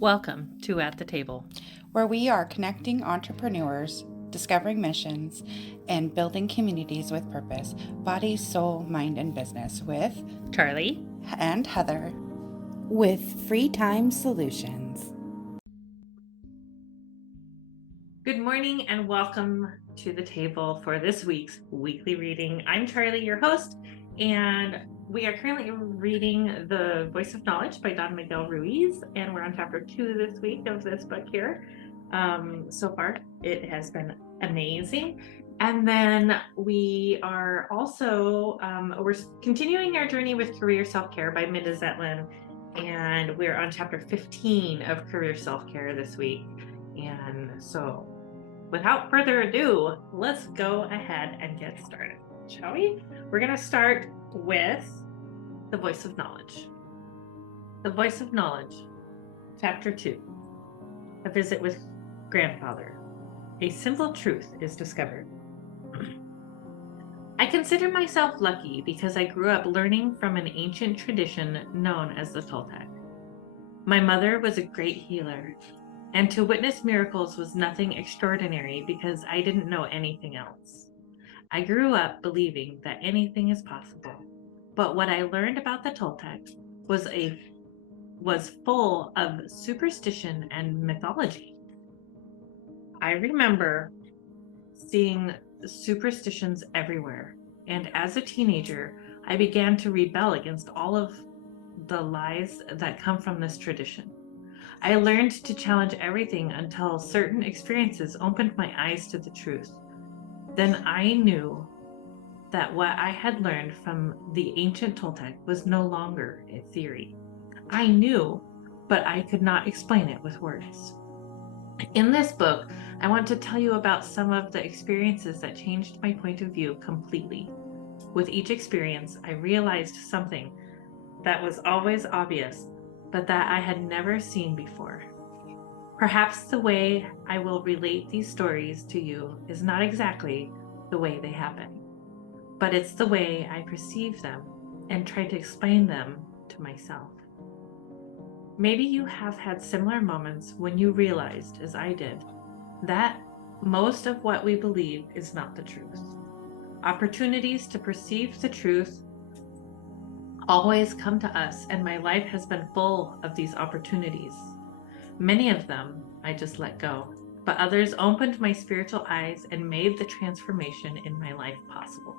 Welcome to At the Table, where we are connecting entrepreneurs, discovering missions, and building communities with purpose, body, soul, mind, and business with Charlie and Heather with Free Time Solutions. Good morning and welcome to the table for this week's weekly reading. I'm Charlie, your host, and we are currently reading The Voice of Knowledge by Don Miguel Ruiz, and we're on chapter 2 this week of this book here. So far, it has been amazing. And then we are also, we're continuing our journey with Career Self-Care by Minda Zetlin, and we're on chapter 15 of Career Self-Care this week. And so, without further ado, let's go ahead and get started, shall we? We're going to start with The Voice of Knowledge. The Voice of Knowledge, Chapter 2, A Visit with Grandfather. A simple truth is discovered. I consider myself lucky because I grew up learning from an ancient tradition known as the Toltec. My mother was a great healer, and to witness miracles was nothing extraordinary because I didn't know anything else. I grew up believing that anything is possible, but what I learned about the Toltec was full of superstition and mythology. I remember seeing superstitions everywhere, and as a teenager, I began to rebel against all of the lies that come from this tradition. I learned to challenge everything until certain experiences opened my eyes to the truth. Then I knew that what I had learned from the ancient Toltec was no longer a theory. I knew, but I could not explain it with words. In this book, I want to tell you about some of the experiences that changed my point of view completely. With each experience, I realized something that was always obvious, but that I had never seen before. Perhaps the way I will relate these stories to you is not exactly the way they happen, but it's the way I perceive them and try to explain them to myself. Maybe you have had similar moments when you realized, as I did, that most of what we believe is not the truth. Opportunities to perceive the truth always come to us, and my life has been full of these opportunities. Many of them I just let go, but others opened my spiritual eyes and made the transformation in my life possible.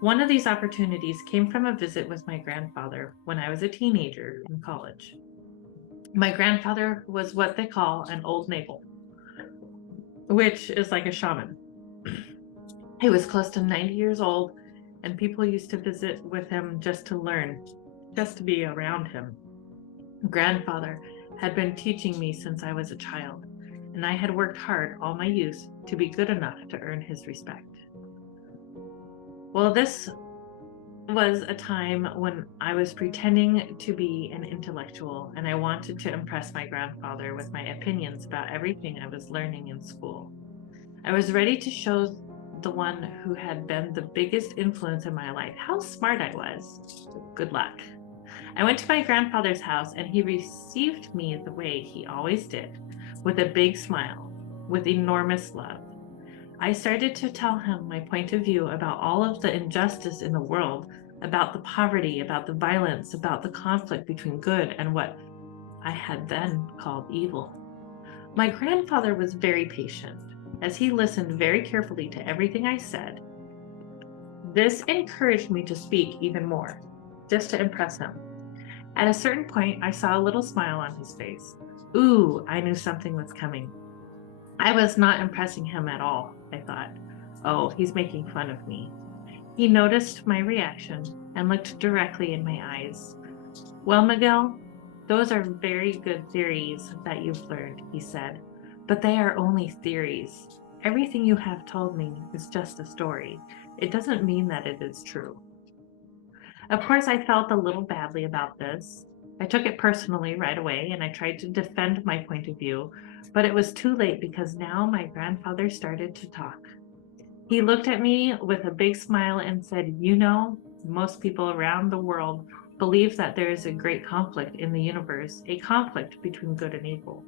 One of these opportunities came from a visit with my grandfather when I was a teenager in college. My grandfather was what they call an old navel, which is like a shaman. He was close to 90 years old, and people used to visit with him just to learn, just to be around him. Grandfather had been teaching me since I was a child, and I had worked hard all my youth to be good enough to earn his respect. Well, this was a time when I was pretending to be an intellectual, and I wanted to impress my grandfather with my opinions about everything I was learning in school. I was ready to show the one who had been the biggest influence in my life how smart I was. Good luck. I went to my grandfather's house, and he received me the way he always did, with a big smile, with enormous love. I started to tell him my point of view about all of the injustice in the world, about the poverty, about the violence, about the conflict between good and what I had then called evil. My grandfather was very patient, as he listened very carefully to everything I said. This encouraged me to speak even more, just to impress him. At a certain point, I saw a little smile on his face. Ooh, I knew something was coming. I was not impressing him at all, I thought. Oh, he's making fun of me. He noticed my reaction and looked directly in my eyes. Well, Miguel, those are very good theories that you've learned, he said, but they are only theories. Everything you have told me is just a story. It doesn't mean that it is true. Of course, I felt a little badly about this. I took it personally right away, and I tried to defend my point of view, but it was too late because now my grandfather started to talk. He looked at me with a big smile and said, "You know, most people around the world believe that there is a great conflict in the universe, a conflict between good and evil.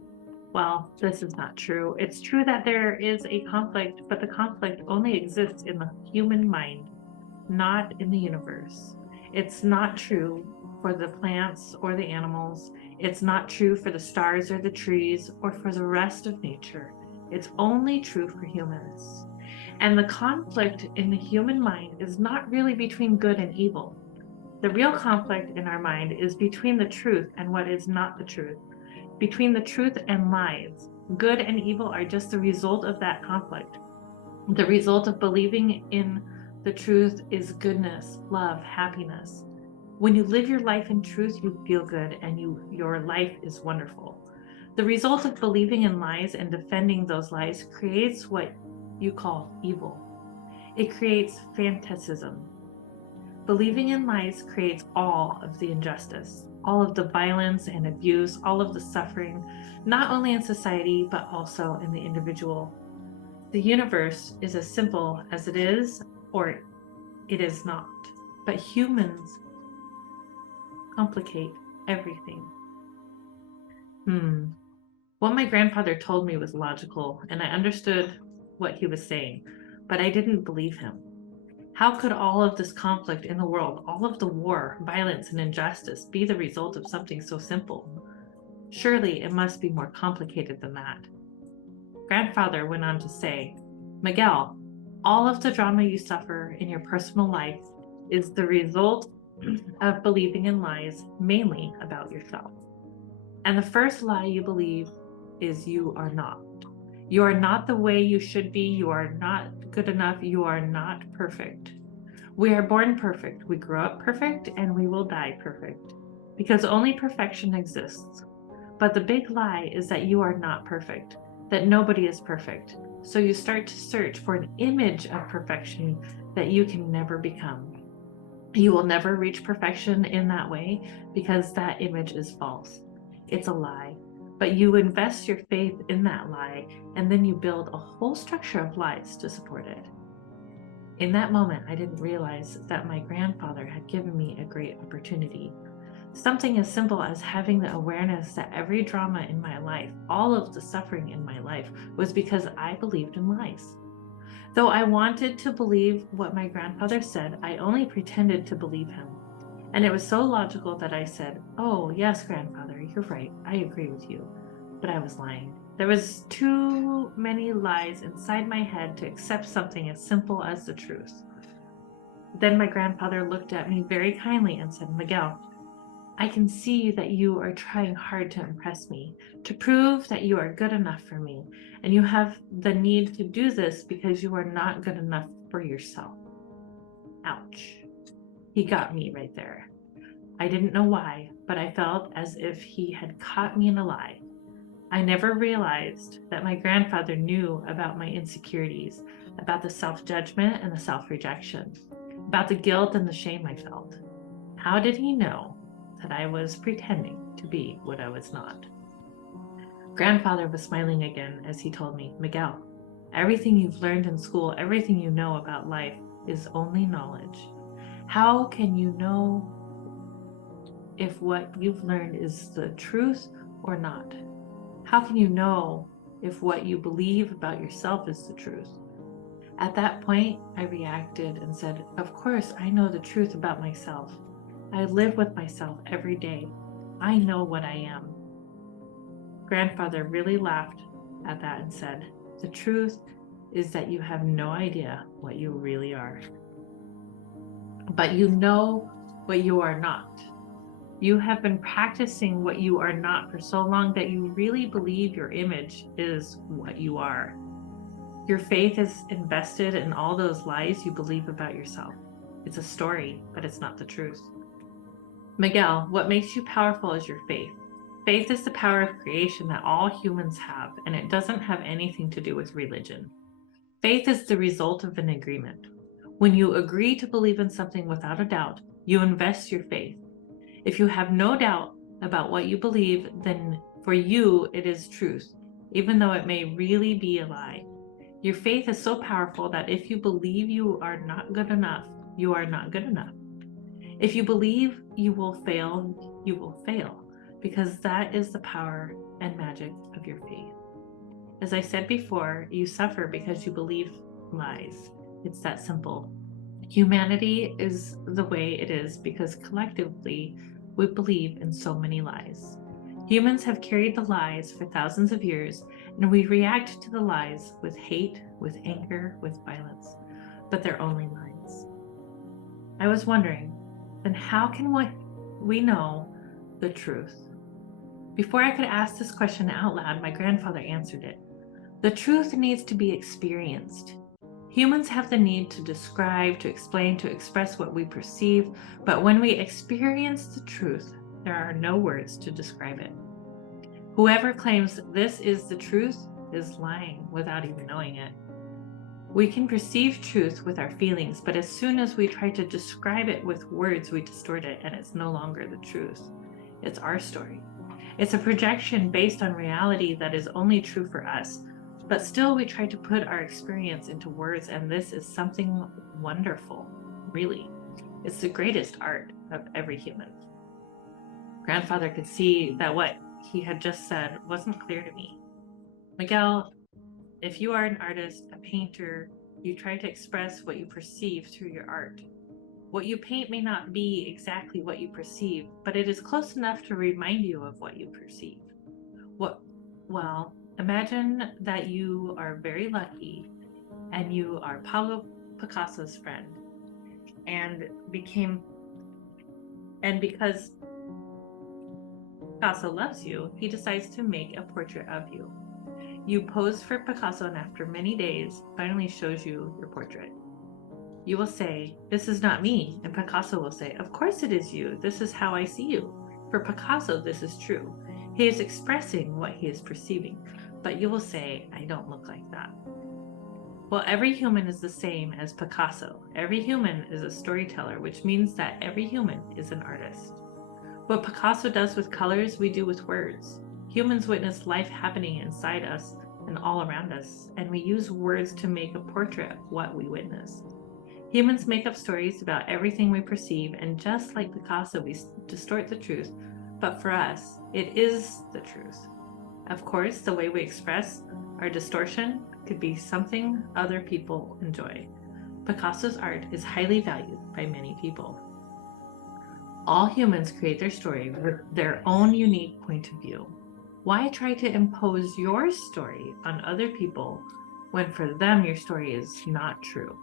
Well, this is not true. It's true that there is a conflict, but the conflict only exists in the human mind, not in the universe. It's not true for the plants or the animals. It's not true for the stars or the trees or for the rest of nature. It's only true for humans. And the conflict in the human mind is not really between good and evil. The real conflict in our mind is between the truth and what is not the truth, between the truth and lies. Good and evil are just the result of that conflict. The result of believing in the truth is goodness, love, happiness. When you live your life in truth, you feel good and your life is wonderful. The result of believing in lies and defending those lies creates what you call evil. It creates fanaticism. Believing in lies creates all of the injustice, all of the violence and abuse, all of the suffering, not only in society, but also in the individual. The universe is as simple as it is, or it is not. But humans complicate everything. What my grandfather told me was logical, and I understood what he was saying, but I didn't believe him. How could all of this conflict in the world, all of the war, violence, and injustice be the result of something so simple? Surely it must be more complicated than that. Grandfather went on to say, Miguel, all of the drama you suffer in your personal life is the result of believing in lies, mainly about yourself. And the first lie you believe is you are not. You are not the way you should be. You are not good enough. You are not perfect. We are born perfect. We grow up perfect, and we will die perfect, because only perfection exists. But the big lie is that you are not perfect, that nobody is perfect. So you start to search for an image of perfection that you can never become. You will never reach perfection in that way because that image is false. It's a lie. But you invest your faith in that lie, and then you build a whole structure of lies to support it. In that moment, I didn't realize that my grandfather had given me a great opportunity. Something as simple as having the awareness that every drama in my life, all of the suffering in my life, was because I believed in lies. Though I wanted to believe what my grandfather said, I only pretended to believe him. And it was so logical that I said, "Oh, yes, grandfather, you're right. I agree with you." But I was lying. There was too many lies inside my head to accept something as simple as the truth. Then my grandfather looked at me very kindly and said, Miguel, I can see that you are trying hard to impress me, to prove that you are good enough for me, and you have the need to do this because you are not good enough for yourself. Ouch. He got me right there. I didn't know why, but I felt as if he had caught me in a lie. I never realized that my grandfather knew about my insecurities, about the self-judgment and the self-rejection, about the guilt and the shame I felt. How did he know that I was pretending to be what I was not? Grandfather was smiling again as he told me, Miguel, everything you've learned in school, everything you know about life is only knowledge. How can you know if what you've learned is the truth or not? How can you know if what you believe about yourself is the truth? At that point, I reacted and said, of course, I know the truth about myself. I live with myself every day. I know what I am. Grandfather really laughed at that and said, the truth is that you have no idea what you really are. But you know what you are not. You have been practicing what you are not for so long that you really believe your image is what you are. Your faith is invested in all those lies you believe about yourself. It's a story, but it's not the truth. Miguel, what makes you powerful is your faith. Faith is the power of creation that all humans have, and it doesn't have anything to do with religion. Faith is the result of an agreement. When you agree to believe in something without a doubt, you invest your faith. If you have no doubt about what you believe, then for you it is truth, even though it may really be a lie. Your faith is so powerful that if you believe you are not good enough, you are not good enough. If you believe you will fail, because that is the power and magic of your faith. As I said before, you suffer because you believe lies. It's that simple. Humanity is the way it is because collectively we believe in so many lies. Humans have carried the lies for thousands of years, and we react to the lies with hate, with anger, with violence. But they're only lies. I was wondering, then how can we know the truth? Before I could ask this question out loud, my grandfather answered it. The truth needs to be experienced. Humans have the need to describe, to explain, to express what we perceive, but when we experience the truth, there are no words to describe it. Whoever claims this is the truth is lying without even knowing it. We can perceive truth with our feelings, but as soon as we try to describe it with words, we distort it, and it's no longer the truth. It's our story. It's a projection based on reality that is only true for us, but still we try to put our experience into words, and this is something wonderful, really. It's the greatest art of every human. Grandfather could see that what he had just said wasn't clear to me. Miguel, if you are an artist, a painter, you try to express what you perceive through your art. What you paint may not be exactly what you perceive, but it is close enough to remind you of what you perceive. Well, imagine that you are very lucky and you are Pablo Picasso's friend, and because Picasso loves you, he decides to make a portrait of you. You pose for Picasso, and after many days, finally shows you your portrait. You will say, "This is not me," and Picasso will say, "Of course it is you. This is how I see you." For Picasso, this is true. He is expressing what he is perceiving, but you will say, "I don't look like that." Well, every human is the same as Picasso. Every human is a storyteller, which means that every human is an artist. What Picasso does with colors, we do with words. Humans witness life happening inside us and all around us, and we use words to make a portrait of what we witness. Humans make up stories about everything we perceive, and just like Picasso, we distort the truth, but for us, it is the truth. Of course, the way we express our distortion could be something other people enjoy. Picasso's art is highly valued by many people. All humans create their story with their own unique point of view. Why try to impose your story on other people when for them your story is not true?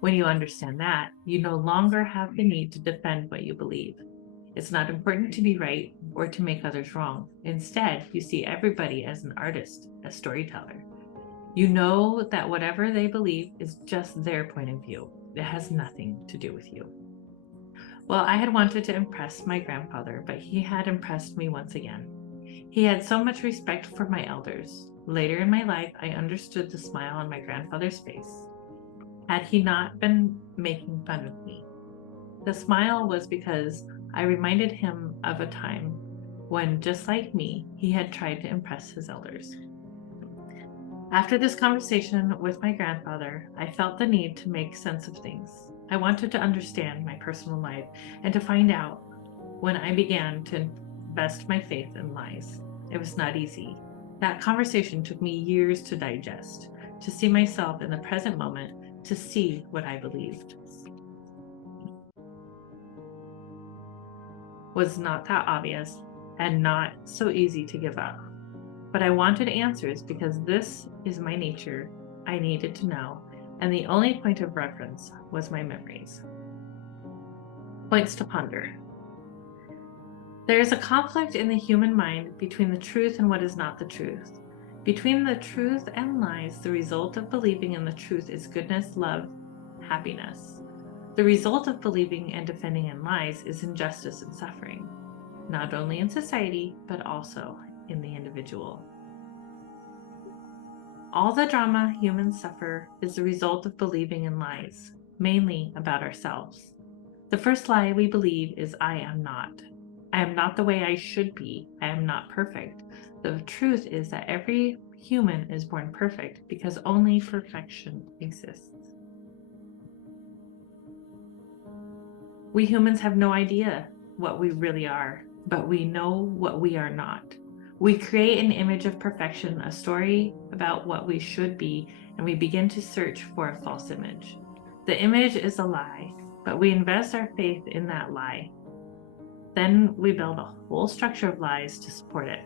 When you understand that, you no longer have the need to defend what you believe. It's not important to be right or to make others wrong. Instead, you see everybody as an artist, a storyteller. You know that whatever they believe is just their point of view. It has nothing to do with you. Well, I had wanted to impress my grandfather, but he had impressed me once again. He had so much respect for my elders. Later in my life, I understood the smile on my grandfather's face. Had he not been making fun of me? The smile was because I reminded him of a time when, just like me, he had tried to impress his elders. After this conversation with my grandfather, I felt the need to make sense of things. I wanted to understand my personal life and to find out when I began to invest my faith in lies. It was not easy. That conversation took me years to digest, to see myself in the present moment, to see what I believed was not that obvious and not so easy to give up. But I wanted answers because this is my nature. I needed to know, and the only point of reference was my memories. Points to ponder. There is a conflict in the human mind between the truth and what is not the truth. Between the truth and lies, the result of believing in the truth is goodness, love, happiness. The result of believing and defending in lies is injustice and suffering, not only in society, but also in the individual. All the drama humans suffer is the result of believing in lies, mainly about ourselves. The first lie we believe is I am not. I am not the way I should be. I am not perfect. The truth is that every human is born perfect because only perfection exists. We humans have no idea what we really are, but we know what we are not. We create an image of perfection, a story about what we should be, and we begin to search for a false image. The image is a lie, but we invest our faith in that lie. Then we build a whole structure of lies to support it.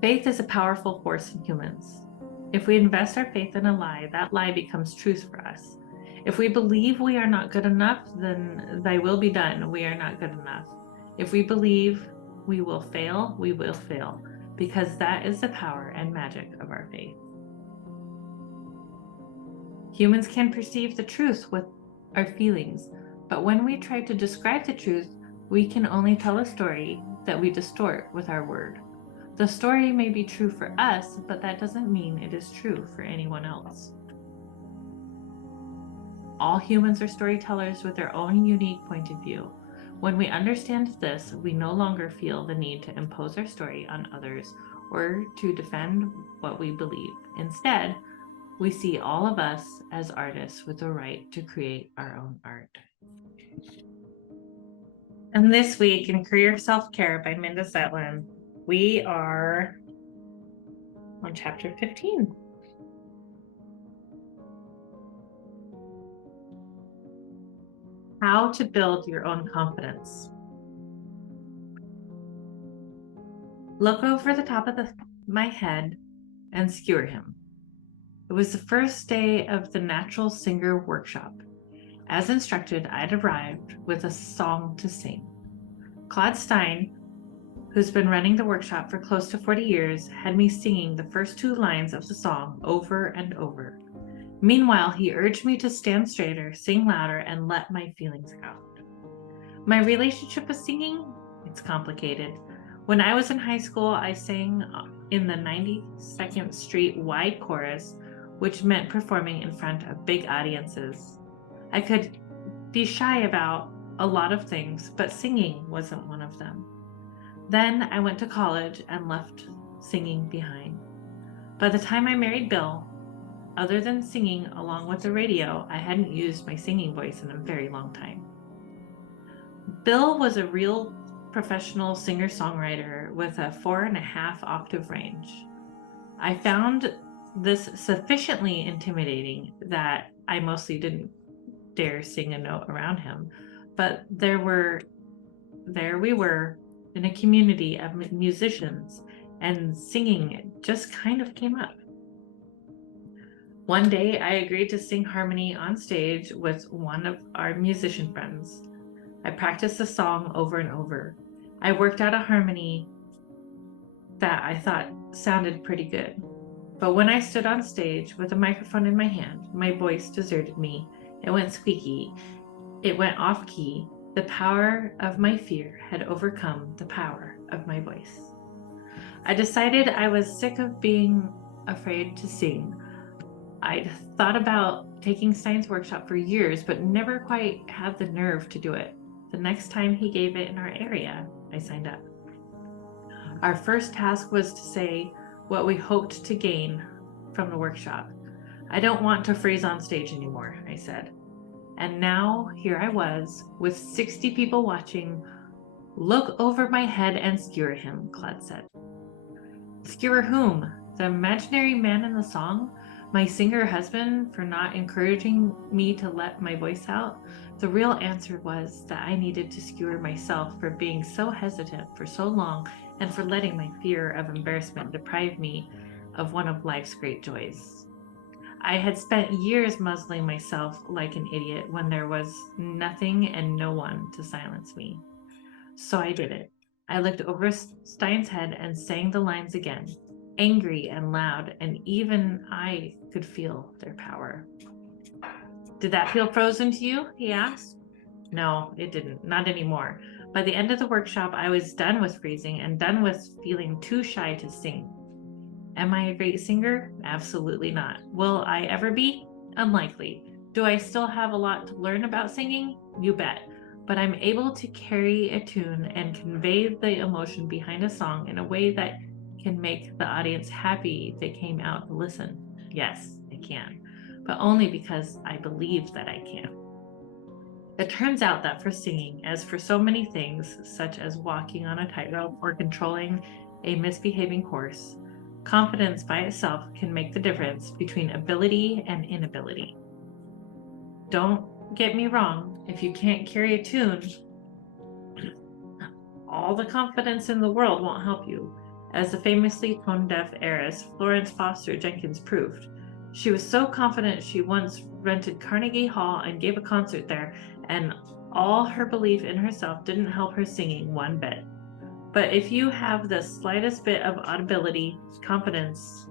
Faith is a powerful force in humans. If we invest our faith in a lie, that lie becomes truth for us. If we believe we are not good enough, then thy will be done. We are not good enough. If we believe we will fail, because that is the power and magic of our faith. Humans can perceive the truth with our feelings, but when we try to describe the truth, we can only tell a story that we distort with our word. The story may be true for us, but that doesn't mean it is true for anyone else. All humans are storytellers with their own unique point of view. When we understand this, we no longer feel the need to impose our story on others or to defend what we believe. Instead, we see all of us as artists with the right to create our own art. And this week in Career Self-Care by Minda Zetlin, we are on chapter 15. How to build your own confidence. Look over the top of my head and skewer him. It was the first day of the Natural Singer Workshop. As instructed, I'd arrived with a song to sing. Claude Stein, who's been running the workshop for close to 40 years, had me singing the first 2 lines of the song over and over. Meanwhile, he urged me to stand straighter, sing louder, and let my feelings out. My relationship with singing, it's complicated. When I was in high school, I sang in the 92nd Street Y chorus, which meant performing in front of big audiences. I could be shy about a lot of things, but singing wasn't one of them. Then I went to college and left singing behind. By the time I married Bill, other than singing along with the radio, I hadn't used my singing voice in a very long time. Bill was a real professional singer-songwriter with a 4.5 octave range. I found this sufficiently intimidating that I mostly didn't dare sing a note around him, but there we were in a community of musicians, and singing just kind of came up. One day I agreed to sing harmony on stage with one of our musician friends. I practiced the song over and over. I worked out a harmony that I thought sounded pretty good. But when I stood on stage with a microphone in my hand, my voice deserted me. It went squeaky. It went off key. The power of my fear had overcome the power of my voice. I decided I was sick of being afraid to sing. I'd thought about taking Stein's workshop for years, but never quite had the nerve to do it. The next time he gave it in our area, I signed up. Our first task was to say what we hoped to gain from the workshop. I don't want to freeze on stage anymore, I said. And now here I was with 60 people watching. Look over my head and skewer him, Claude said. Skewer whom? The imaginary man in the song? My singer husband for not encouraging me to let my voice out? The real answer was that I needed to skewer myself for being so hesitant for so long and for letting my fear of embarrassment deprive me of one of life's great joys. I had spent years muzzling myself like an idiot when there was nothing and no one to silence me. So I did it. I looked over Stein's head and sang the lines again, angry and loud, and even I could feel their power. Did that feel frozen to you? He asked. No, it didn't. Not anymore. By the end of the workshop, I was done with freezing and done with feeling too shy to sing. Am I a great singer? Absolutely not. Will I ever be? Unlikely. Do I still have a lot to learn about singing? You bet. But I'm able to carry a tune and convey the emotion behind a song in a way that can make the audience happy they came out to listen. Yes, I can. but only because I believe that I can. It turns out that for singing, as for so many things, such as walking on a tightrope or controlling a misbehaving horse, confidence by itself can make the difference between ability and inability. Don't get me wrong, if you can't carry a tune, all the confidence in the world won't help you, as the famously tone-deaf heiress Florence Foster Jenkins proved. She was so confident she once rented Carnegie Hall and gave a concert there, and all her belief in herself didn't help her singing one bit. But if you have the slightest bit of audibility, confidence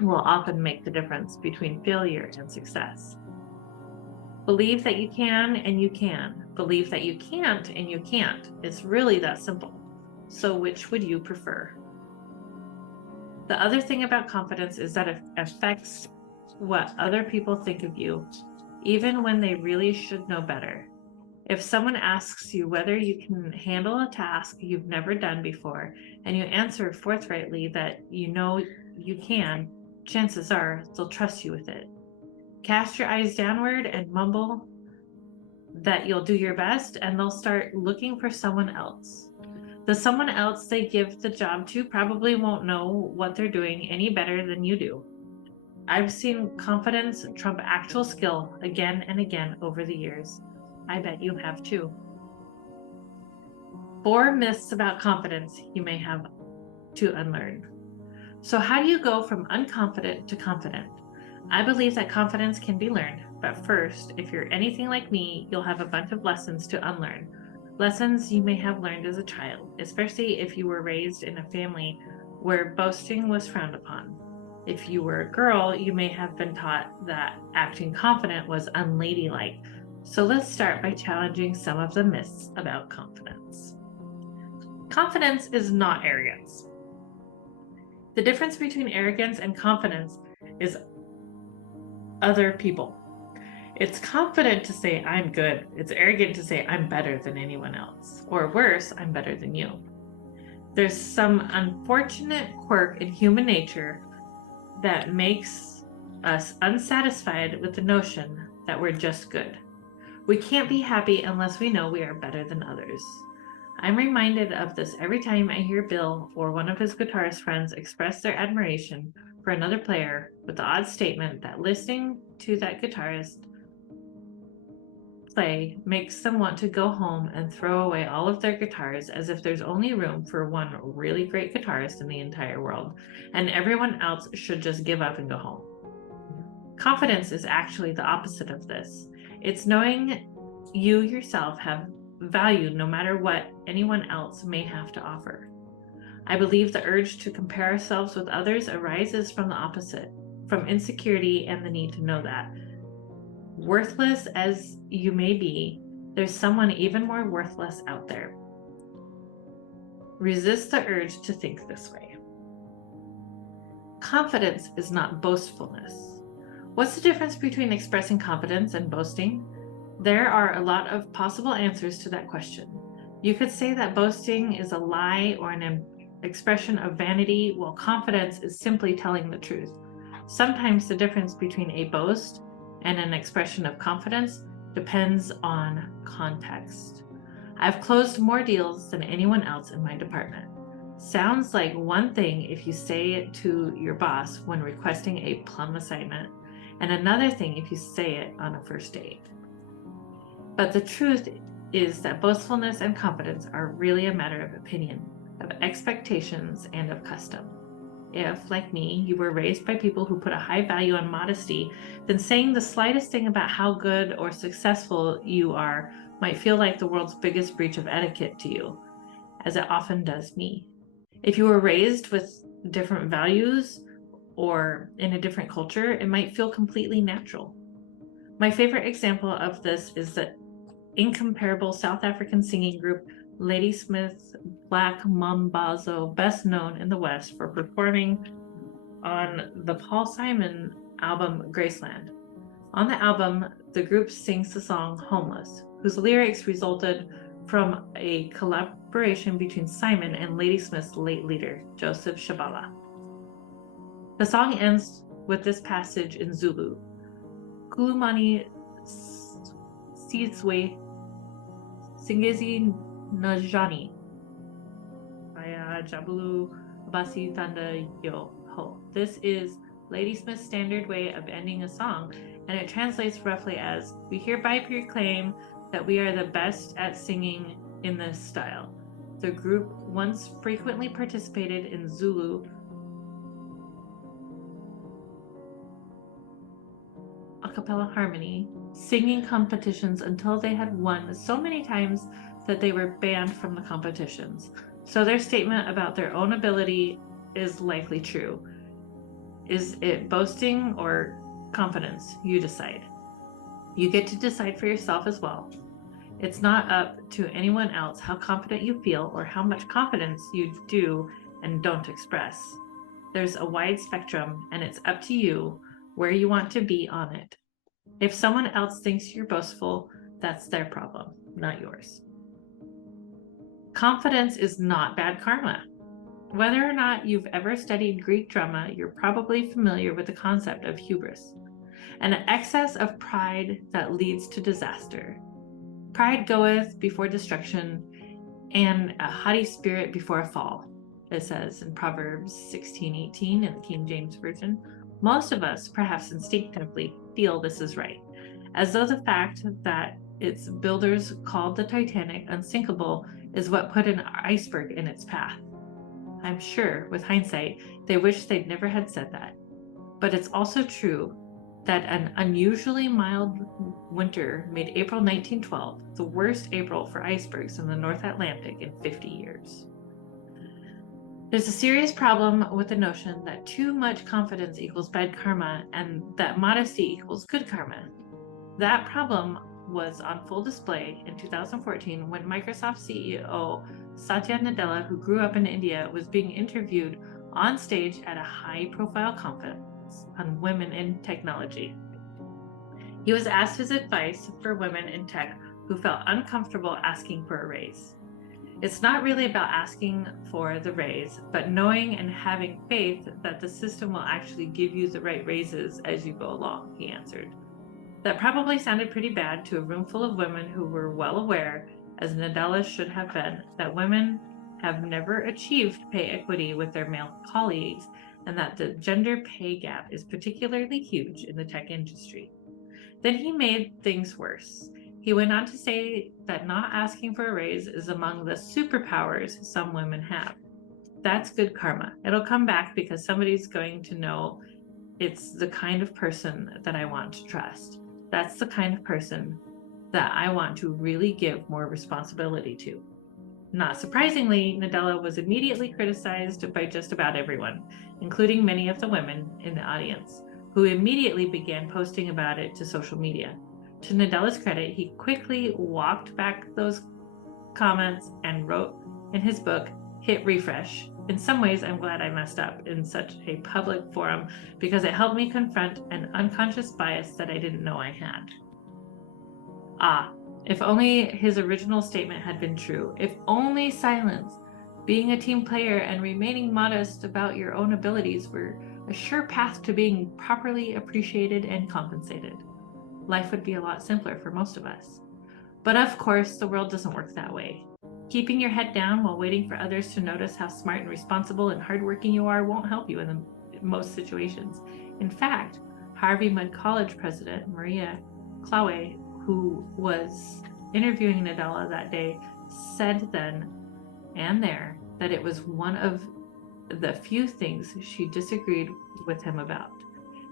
will often make the difference between failure and success. Believe that you can and you can. Believe that you can't and you can't. It's really that simple. So which would you prefer? The other thing about confidence is that it affects what other people think of you, even when they really should know better. If someone asks you whether you can handle a task you've never done before, and you answer forthrightly that you know you can, chances are they'll trust you with it. Cast your eyes downward and mumble that you'll do your best, and they'll start looking for someone else. The someone else they give the job to probably won't know what they're doing any better than you do. I've seen confidence trump actual skill again and again over the years. I bet you have too. 4 myths about confidence you may have to unlearn. So how do you go from unconfident to confident? I believe that confidence can be learned, but first, if you're anything like me, you'll have a bunch of lessons to unlearn. Lessons you may have learned as a child, especially if you were raised in a family where boasting was frowned upon. If you were a girl, you may have been taught that acting confident was unladylike. So let's start by challenging some of the myths about confidence. Confidence is not arrogance. The difference between arrogance and confidence is other people. It's confident to say, I'm good. It's arrogant to say, I'm better than anyone else. Or worse, I'm better than you. There's some unfortunate quirk in human nature that makes us unsatisfied with the notion that we're just good. We can't be happy unless we know we are better than others. I'm reminded of this every time I hear Bill or one of his guitarist friends express their admiration for another player with the odd statement that listening to that guitarist play makes them want to go home and throw away all of their guitars, as if there's only room for one really great guitarist in the entire world, and everyone else should just give up and go home. Confidence is actually the opposite of this. It's knowing you yourself have value no matter what anyone else may have to offer. I believe the urge to compare ourselves with others arises from the opposite, from insecurity and the need to know that. Worthless as you may be, there's someone even more worthless out there. Resist the urge to think this way. Confidence is not boastfulness. What's the difference between expressing confidence and boasting? There are a lot of possible answers to that question. You could say that boasting is a lie or an expression of vanity, while confidence is simply telling the truth. Sometimes the difference between a boast and an expression of confidence depends on context. I've closed more deals than anyone else in my department. Sounds like one thing if you say it to your boss when requesting a plum assignment, and another thing if you say it on a first date. But the truth is that boastfulness and confidence are really a matter of opinion, of expectations, and of custom. If, like me, you were raised by people who put a high value on modesty, then saying the slightest thing about how good or successful you are might feel like the world's biggest breach of etiquette to you, as it often does me. If you were raised with different values or in a different culture, it might feel completely natural. My favorite example of this is the incomparable South African singing group Ladysmith's Black Mambazo, best known in the West for performing on the Paul Simon album Graceland. On the album, the group sings the song Homeless, whose lyrics resulted from a collaboration between Simon and Ladysmith's late leader, Joseph Shabala. The song ends with this passage in Zulu: Kulumani Siswe Singezi Najani Aya Jabulu Abasi Tanda Yo Ho. This is Ladysmith's standard way of ending a song, and it translates roughly as, "We hereby proclaim that we are the best at singing in this style." The group once frequently participated in Zulu a cappella harmony singing competitions until they had won so many times that they were banned from the competitions. So their statement about their own ability is likely true. Is it boasting or confidence? You decide. You get to decide for yourself as well. It's not up to anyone else how confident you feel or how much confidence you do and don't express. There's a wide spectrum, and it's up to you where you want to be on it. If someone else thinks you're boastful, that's their problem, not yours. Confidence is not bad karma. Whether or not you've ever studied Greek drama, you're probably familiar with the concept of hubris, an excess of pride that leads to disaster. Pride goeth before destruction, and a haughty spirit before a fall, it says in Proverbs 16:18 in the King James Version. Most of us, perhaps instinctively, feel this is right, as though the fact that its builders called the Titanic unsinkable is what put an iceberg in its path. I'm sure, with hindsight, they wish they'd never had said that. But it's also true that an unusually mild winter made April 1912 the worst April for icebergs in the North Atlantic in 50 years. There's a serious problem with the notion that too much confidence equals bad karma and that modesty equals good karma. That problem was on full display in 2014 when Microsoft CEO Satya Nadella, who grew up in India, was being interviewed on stage at a high-profile conference on women in technology. He was asked his advice for women in tech who felt uncomfortable asking for a raise. It's not really about asking for the raise, but knowing and having faith that the system will actually give you the right raises as you go along, he answered. That probably sounded pretty bad to a room full of women who were well aware, as Nadella should have been, that women have never achieved pay equity with their male colleagues and that the gender pay gap is particularly huge in the tech industry. Then he made things worse. He went on to say that not asking for a raise is among the superpowers some women have. That's good karma. It'll come back because somebody's going to know it's the kind of person that I want to trust. That's the kind of person that I want to really give more responsibility to. Not surprisingly, Nadella was immediately criticized by just about everyone, including many of the women in the audience, who immediately began posting about it to social media. To Nadella's credit, he quickly walked back those comments and wrote in his book, Hit Refresh. In some ways, I'm glad I messed up in such a public forum because it helped me confront an unconscious bias that I didn't know I had. If only his original statement had been true. If only silence, being a team player, and remaining modest about your own abilities were a sure path to being properly appreciated and compensated. Life would be a lot simpler for most of us. But of course, the world doesn't work that way. Keeping your head down while waiting for others to notice how smart and responsible and hardworking you are won't help you in most situations. In fact, Harvey Mudd College president Maria Klawe, who was interviewing Nadella that day, said then and there that it was one of the few things she disagreed with him about.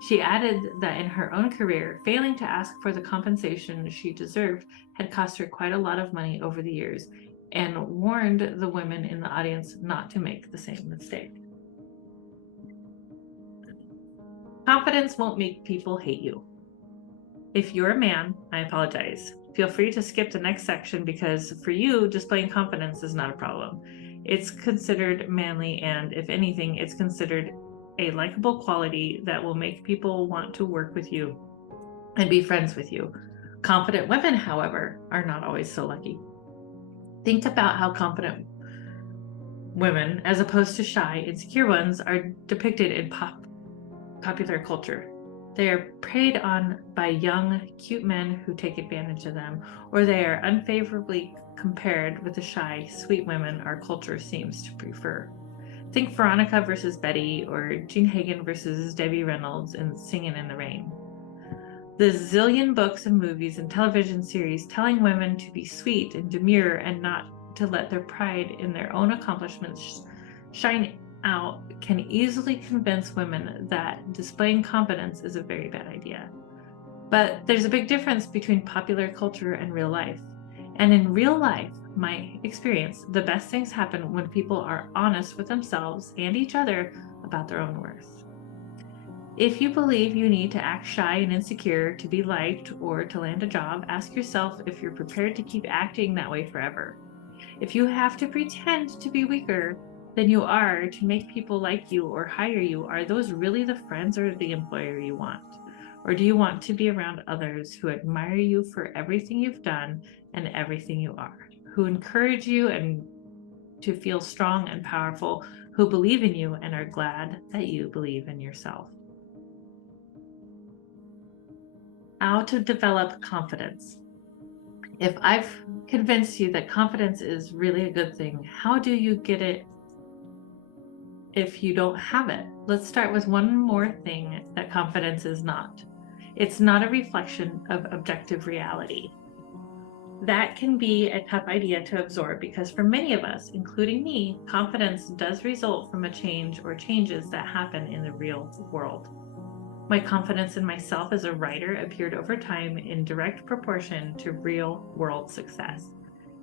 She added that in her own career, failing to ask for the compensation she deserved had cost her quite a lot of money over the years, and warned the women in the audience not to make the same mistake. Confidence won't make people hate you. If you're a man, I apologize. Feel free to skip the next section because for you, displaying confidence is not a problem. It's considered manly, and if anything, it's considered a likable quality that will make people want to work with you and be friends with you. Confident women, however, are not always so lucky. Think about how confident women, as opposed to shy, insecure ones, are depicted in popular culture. They are preyed on by young, cute men who take advantage of them, or they are unfavorably compared with the shy, sweet women our culture seems to prefer. Think Veronica versus Betty, or Jean Hagen versus Debbie Reynolds in Singin' in the Rain. The zillion books and movies and television series telling women to be sweet and demure and not to let their pride in their own accomplishments shine out can easily convince women that displaying confidence is a very bad idea. But there's a big difference between popular culture and real life. And in real life, my experience, the best things happen when people are honest with themselves and each other about their own worth. If you believe you need to act shy and insecure to be liked or to land a job, ask yourself if you're prepared to keep acting that way forever. If you have to pretend to be weaker than you are to make people like you or hire you, are those really the friends or the employer you want? Or do you want to be around others who admire you for everything you've done and everything you are, who encourage you and to feel strong and powerful, who believe in you and are glad that you believe in yourself? How to develop confidence. If I've convinced you that confidence is really a good thing, how do you get it if you don't have it? Let's start with one more thing that confidence is not. It's not a reflection of objective reality. That can be a tough idea to absorb because for many of us, including me, confidence does result from a change or changes that happen in the real world. My confidence in myself as a writer appeared over time in direct proportion to real world success.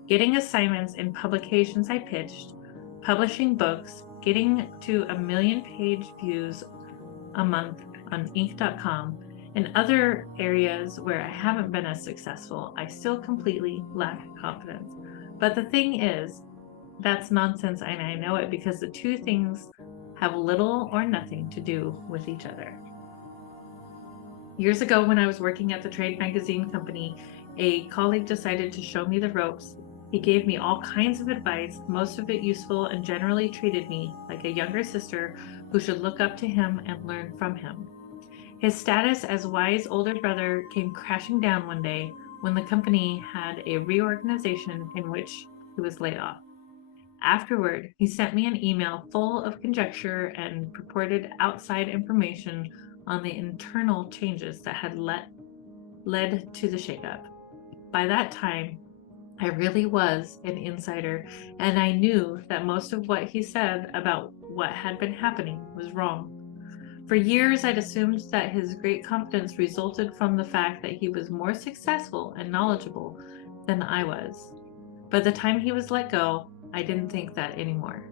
Getting assignments in publications I pitched, publishing books, getting to 1 million page views a month on Inc.com, and other areas where I haven't been as successful, I still completely lack confidence. But the thing is, that's nonsense, and I know it because the two things have little or nothing to do with each other. Years ago, when I was working at the trade magazine company, a colleague decided to show me the ropes. He gave me all kinds of advice, most of it useful, and generally treated me like a younger sister who should look up to him and learn from him. His status as wise older brother came crashing down one day when the company had a reorganization in which he was laid off. Afterward, he sent me an email full of conjecture and purported outside information on the internal changes that had led to the shakeup. By that time, I really was an insider, and I knew that most of what he said about what had been happening was wrong. For years, I'd assumed that his great confidence resulted from the fact that he was more successful and knowledgeable than I was. By the time he was let go, I didn't think that anymore.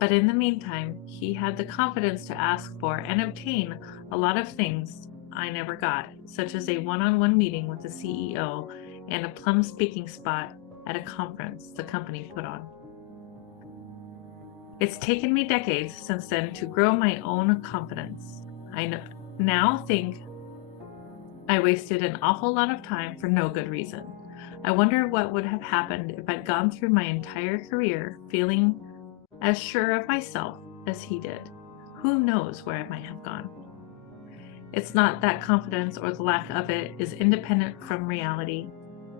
But in the meantime, he had the confidence to ask for and obtain a lot of things I never got, such as a one-on-one meeting with the CEO and a plum speaking spot at a conference the company put on. It's taken me decades since then to grow my own confidence. I now think I wasted an awful lot of time for no good reason. I wonder what would have happened if I'd gone through my entire career feeling as sure of myself as he did. Who knows where I might have gone? It's not that confidence or the lack of it is independent from reality.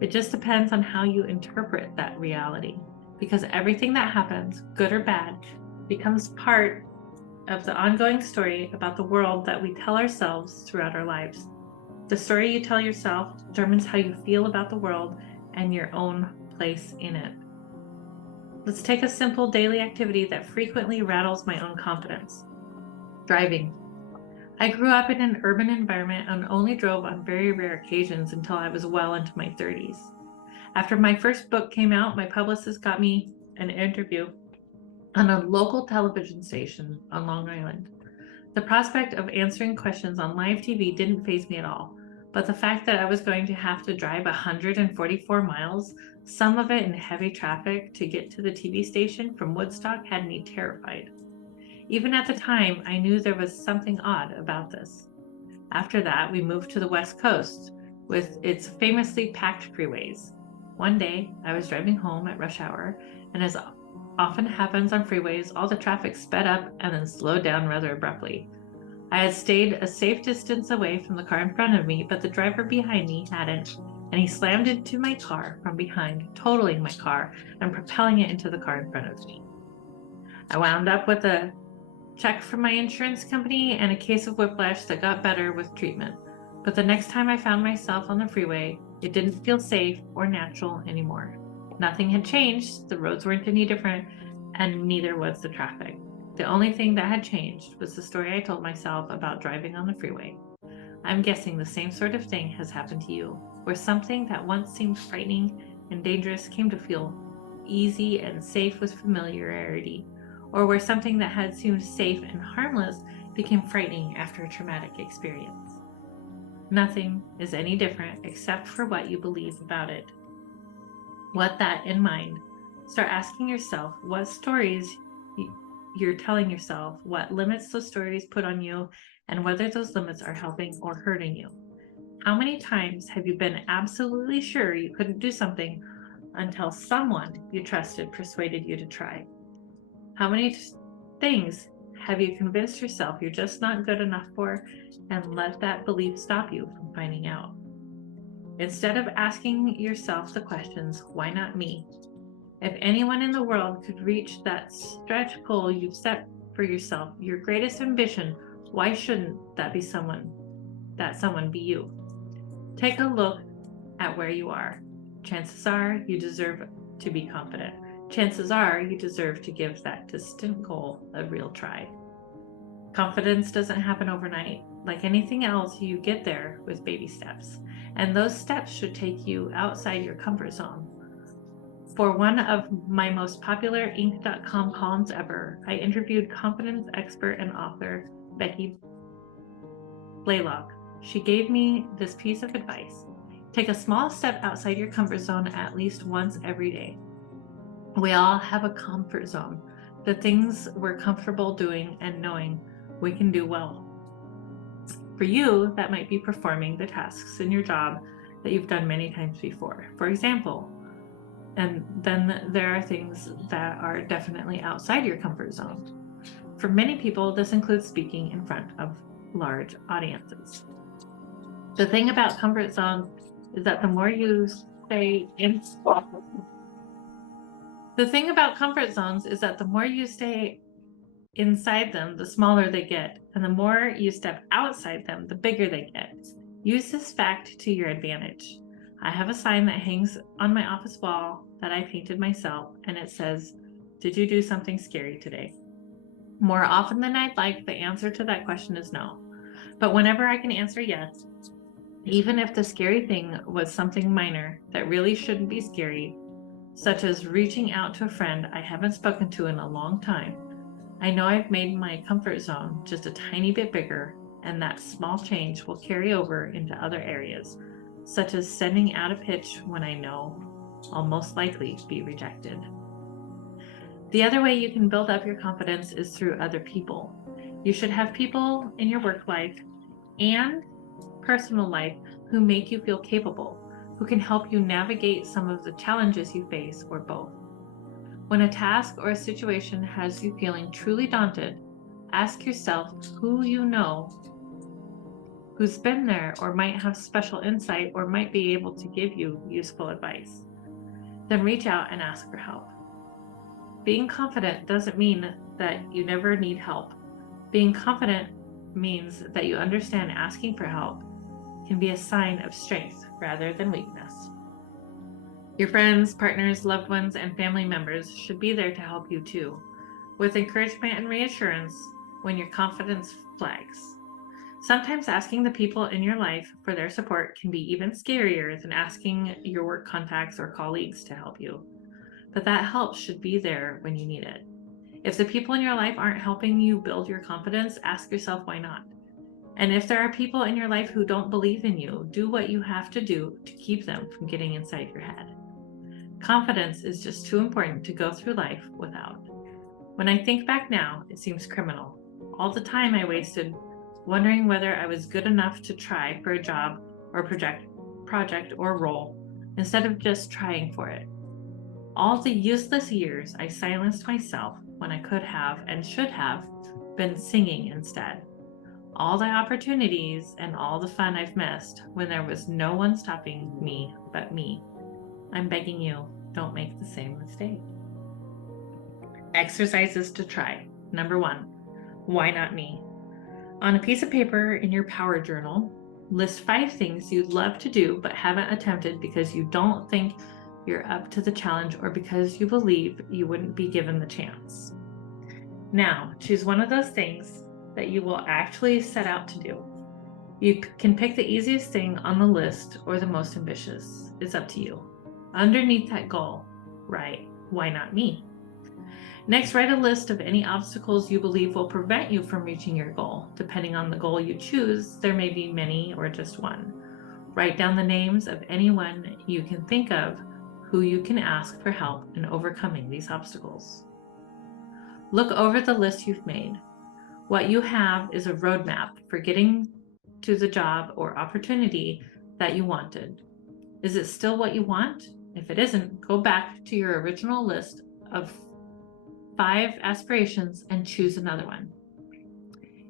It just depends on how you interpret that reality, because everything that happens, good or bad, becomes part of the ongoing story about the world that we tell ourselves throughout our lives. The story you tell yourself determines how you feel about the world and your own place in it. Let's take a simple daily activity that frequently rattles my own confidence. Driving. I grew up in an urban environment and only drove on very rare occasions until I was well into my 30s. After my first book came out, my publicist got me an interview on a local television station on Long Island. The prospect of answering questions on live TV didn't faze me at all, but the fact that I was going to have to drive 144 miles, some of it in heavy traffic, to get to the TV station from Woodstock had me terrified. Even at the time, I knew there was something odd about this. After that, we moved to the West Coast with its famously packed freeways. One day, I was driving home at rush hour, and as often happens on freeways, all the traffic sped up and then slowed down rather abruptly. I had stayed a safe distance away from the car in front of me, but the driver behind me hadn't, and he slammed into my car from behind, totaling my car and propelling it into the car in front of me. I wound up with a check from my insurance company and a case of whiplash that got better with treatment. But the next time I found myself on the freeway, it didn't feel safe or natural anymore. Nothing had changed, the roads weren't any different, and neither was the traffic. The only thing that had changed was the story I told myself about driving on the freeway. I'm guessing the same sort of thing has happened to you, where something that once seemed frightening and dangerous came to feel easy and safe with familiarity, or where something that had seemed safe and harmless became frightening after a traumatic experience. Nothing is any different except for what you believe about it. With that in mind, start asking yourself what stories you're telling yourself, what limits those stories put on you, and whether those limits are helping or hurting you. How many times have you been absolutely sure you couldn't do something until someone you trusted persuaded you to try? How many things have you convinced yourself you're just not good enough for and let that belief stop you from finding out? Instead of asking yourself the questions, why not me? If anyone in the world could reach that stretch goal you've set for yourself, your greatest ambition, why shouldn't that someone be you? Take a look at where you are. Chances are you deserve to be confident. Chances are you deserve to give that distant goal a real try. Confidence doesn't happen overnight. Like anything else, you get there with baby steps, and those steps should take you outside your comfort zone. For one of my most popular Inc.com columns ever, I interviewed confidence expert and author Becky Blaylock. She gave me this piece of advice: take a small step outside your comfort zone at least once every day. We all have a comfort zone, the things we're comfortable doing and knowing we can do well. For you, that might be performing the tasks in your job that you've done many times before, for example. And then there are things that are definitely outside your comfort zone. For many people, this includes speaking in front of large audiences. The thing about comfort zones is that the more you stay inside them, the smaller they get, and the more you step outside them, the bigger they get. Use this fact to your advantage. I have a sign that hangs on my office wall that I painted myself, and it says, "Did you do something scary today?" More often than I'd like, the answer to that question is no. But whenever I can answer yes, even if the scary thing was something minor that really shouldn't be scary, such as reaching out to a friend I haven't spoken to in a long time, I know I've made my comfort zone just a tiny bit bigger, and that small change will carry over into other areas, such as sending out a pitch when I know I'll most likely be rejected. The other way you can build up your confidence is through other people. You should have people in your work life and personal life who make you feel capable, who can help you navigate some of the challenges you face, or both. When a task or a situation has you feeling truly daunted, ask yourself who you know who's been there or might have special insight or might be able to give you useful advice. Then reach out and ask for help. Being confident doesn't mean that you never need help. Being confident means that you understand asking for help can be a sign of strength rather than weakness. Your friends, partners, loved ones, and family members should be there to help you too, with encouragement and reassurance when your confidence flags. Sometimes asking the people in your life for their support can be even scarier than asking your work contacts or colleagues to help you. But that help should be there when you need it. If the people in your life aren't helping you build your confidence, ask yourself why not. And if there are people in your life who don't believe in you, do what you have to do to keep them from getting inside your head. Confidence is just too important to go through life without. When I think back now, it seems criminal. All the time I wasted wondering whether I was good enough to try for a job or project or role, instead of just trying for it. All the useless years I silenced myself when I could have and should have been singing instead. all the opportunities and all the fun I've missed when there was no one stopping me but me. I'm begging you, don't make the same mistake. Exercises to try. Number 1, why not me? On a piece of paper in your power journal, list 5 things you'd love to do but haven't attempted because you don't think you're up to the challenge or because you believe you wouldn't be given the chance. Now, choose one of those things that you will actually set out to do. You can pick the easiest thing on the list or the most ambitious. It's up to you. Underneath that goal, write, why not me? Next, write a list of any obstacles you believe will prevent you from reaching your goal. Depending on the goal you choose, there may be many or just one. Write down the names of anyone you can think of who you can ask for help in overcoming these obstacles. Look over the list you've made. What you have is a roadmap for getting to the job or opportunity that you wanted. Is it still what you want? If it isn't, go back to your original list of 5 aspirations and choose another one.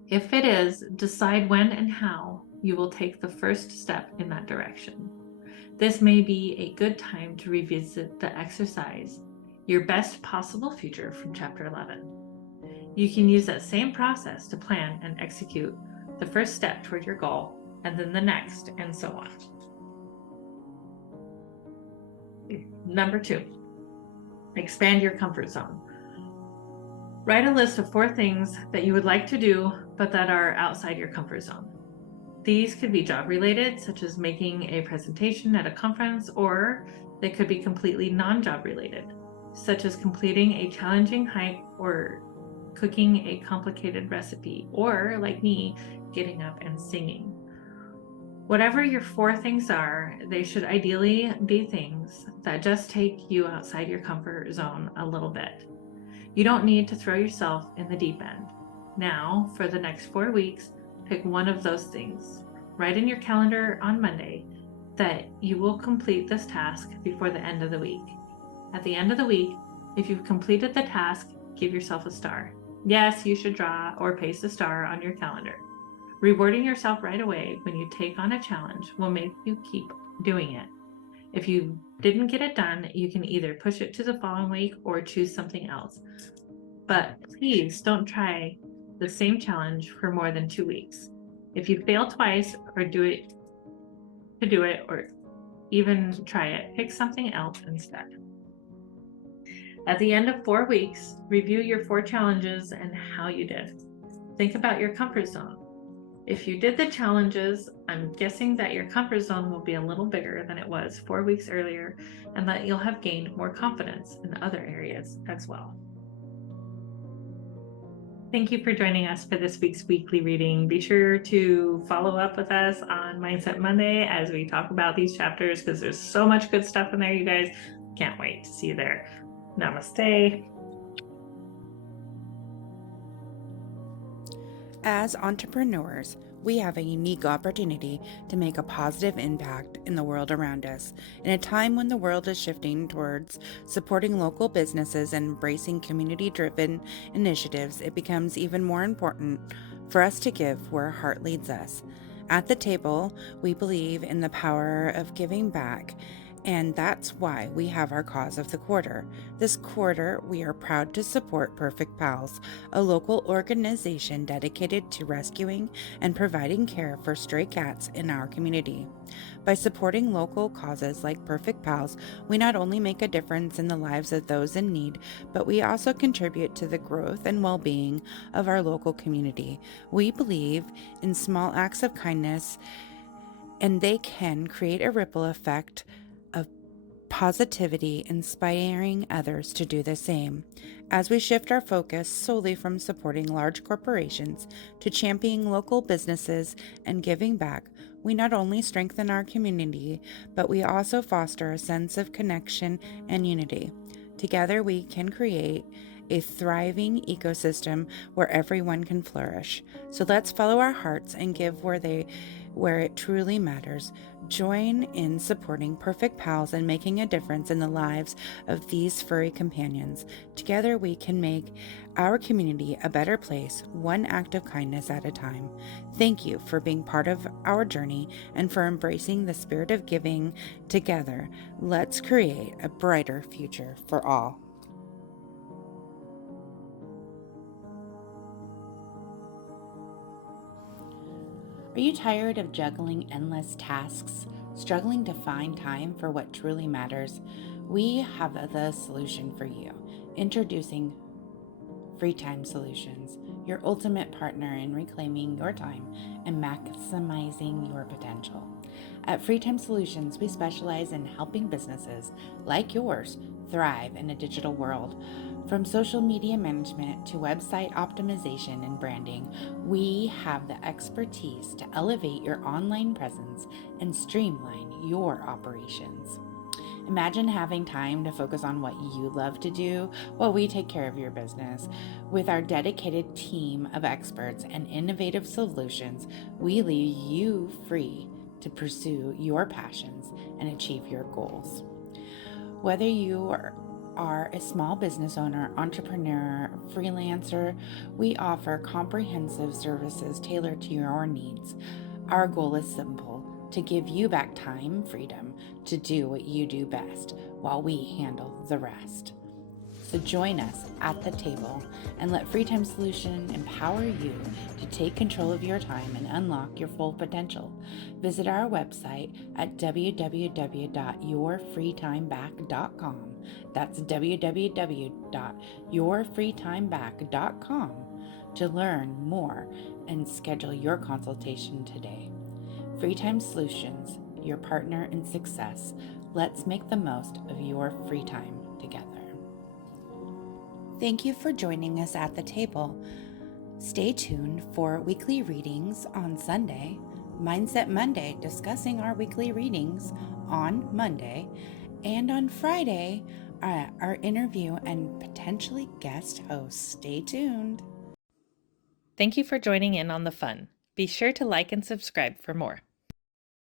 If it is, decide when and how you will take the first step in that direction. This may be a good time to revisit the exercise, your best possible future from chapter 11. You can use that same process to plan and execute the first step toward your goal, and then the next, and so on. Number 2, expand your comfort zone. Write a list of 4 things that you would like to do, but that are outside your comfort zone. These could be job related, such as making a presentation at a conference, or they could be completely non-job related, such as completing a challenging hike or cooking a complicated recipe, or like me, getting up and singing. Whatever your 4 things are, they should ideally be things that just take you outside your comfort zone a little bit. You don't need to throw yourself in the deep end. Now, for the next 4 weeks, pick one of those things. Write in your calendar on Monday that you will complete this task before the end of the week. At the end of the week, if you've completed the task, give yourself a star. Yes, you should draw or paste a star on your calendar. Rewarding yourself right away when you take on a challenge will make you keep doing it. If you didn't get it done, you can either push it to the following week or choose something else. But please don't try the same challenge for more than 2 weeks. If you fail twice or do it or even try it, pick something else instead. At the end of 4 weeks, review your 4 challenges and how you did. Think about your comfort zone. If you did the challenges, I'm guessing that your comfort zone will be a little bigger than it was 4 weeks earlier, and that you'll have gained more confidence in other areas as well. Thank you for joining us for this week's weekly reading. Be sure to follow up with us on Mindset Monday as we talk about these chapters, because there's so much good stuff in there, you guys. Can't wait to see you there. Namaste. As entrepreneurs, we have a unique opportunity to make a positive impact in the world around us. In a time when the world is shifting towards supporting local businesses and embracing community-driven initiatives, it becomes even more important for us to give where our heart leads us. At the table, we believe in the power of giving back, and that's why we have our cause of the quarter. This quarter, we are proud to support Perfect Pals, a local organization dedicated to rescuing and providing care for stray cats in our community. By supporting local causes like Perfect Pals, we not only make a difference in the lives of those in need, but we also contribute to the growth and well-being of our local community. We believe in small acts of kindness, and they can create a ripple effect of positivity, inspiring others to do the same. As we shift our focus solely from supporting large corporations to championing local businesses and giving back, we not only strengthen our community, but we also foster a sense of connection and unity. Together, we can create a thriving ecosystem where everyone can flourish. So let's follow our hearts and give where they where it truly matters. Join in supporting Perfect Pals and making a difference in the lives of these furry companions. Together, we can make our community a better place, one act of kindness at a time. Thank you for being part of our journey and for embracing the spirit of giving. Together, let's create a brighter future for all. Are you tired of juggling endless tasks, struggling to find time for what truly matters? We have the solution for you. Introducing Free Time Solutions, your ultimate partner in reclaiming your time and maximizing your potential. At Free Time Solutions, we specialize in helping businesses like yours thrive in a digital world. From social media management to website optimization and branding, we have the expertise to elevate your online presence and streamline your operations. Imagine having time to focus on what you love to do while we take care of your business. With our dedicated team of experts and innovative solutions, we leave you free to pursue your passions and achieve your goals. Whether you are a small business owner, entrepreneur, freelancer, we offer comprehensive services tailored to your needs. Our goal is simple: to give you back time, freedom to do what you do best while we handle the rest. So join us at the table and let Free Time Solution empower you to take control of your time and unlock your full potential. Visit our website at www.yourfreetimeback.com. That's www.yourfreetimeback.com to learn more and schedule your consultation today. Free Time Solutions, your partner in success. Let's make the most of your free time together. Thank you for joining us at the table. Stay tuned for weekly readings on Sunday, Mindset Monday, discussing our weekly readings on Monday, and on Friday, our interview and potentially guest host. Stay tuned. Thank you for joining in on the fun. Be sure to like and subscribe for more.